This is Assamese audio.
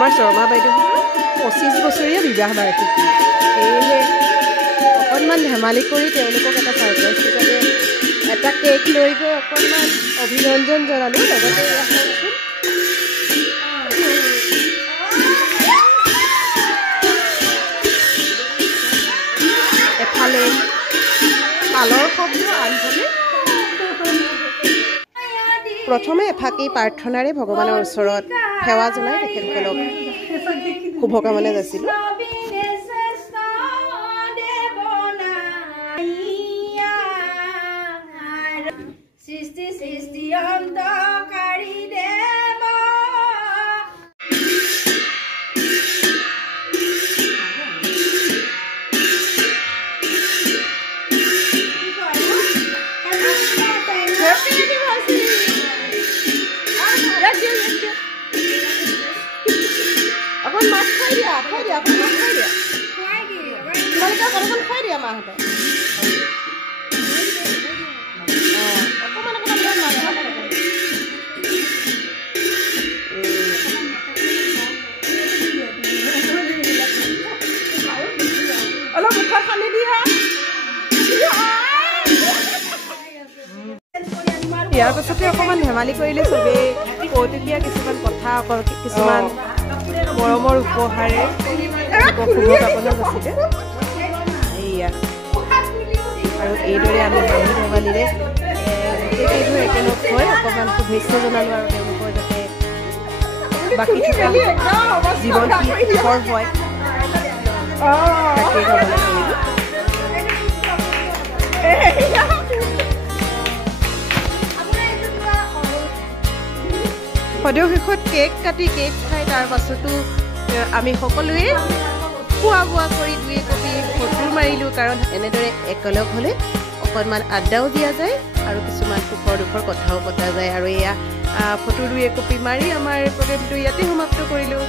আমাৰ শৰ্মা বাইদেউহঁতৰ 25 বছৰীয়া বিবাহ বাৰ্ষিকী। সেয়েহে অকণমান ধেমালি কৰি তেওঁলোকক এটা ছাৰপ্ৰাইজ হিচাপে এটা কেক লৈ গৈ অকণমান অভিনন্দন জনালোঁ। লগতে এফালে তালৰ শব্দ, আনফালে প্ৰথমে এফাকি প্ৰাৰ্থনাৰে ভগৱানৰ ওচৰত সেৱা জনাই তেখেতসকলক শুভকামনা যাচিলোঁ। অকণ মাছ খাই দিয়া, অকণ মাছ খাই দিয়া। তোমালোকে অকণ খাই দিয়া মাহঁতক। অলপ মুখত সানি দিয়া। ইয়াৰ পাছতে অকণমান ধেমালি কৰিলে চবেই, কৌতুকীয়া কিছুমান কথা, কিছুমান মৰমৰ উপহাৰে শুভকামনা যাচিলে। এইয়া আৰু এইদৰে আমি হাঁহি ধেমালিৰে গোটেইকেইঘৰ একেলগ হৈ অকণমান শুভেচ্ছা জনালোঁ আৰু তেওঁলোকৰ যাতে বাকী থকা জীৱনটো সুখৰ হয় তাকেই কামনা কৰিলোঁ। সদৌ শেষত কেক কাটি কেক খাই তাৰ পাছতো আমি সকলোৱে খোৱা বোৱা কৰি 2 কপি ফটো মাৰিলোঁ। কাৰণ এনেদৰে একেলগ হ'লে অকণমান আড্ডাও দিয়া যায় আৰু কিছুমান সুখৰ দুখৰ কথাও পতা যায়। আৰু এয়া ফটো 2 কপি মাৰি আমাৰ প্ৰগ্ৰেমটো ইয়াতে সমাপ্ত কৰিলোঁ।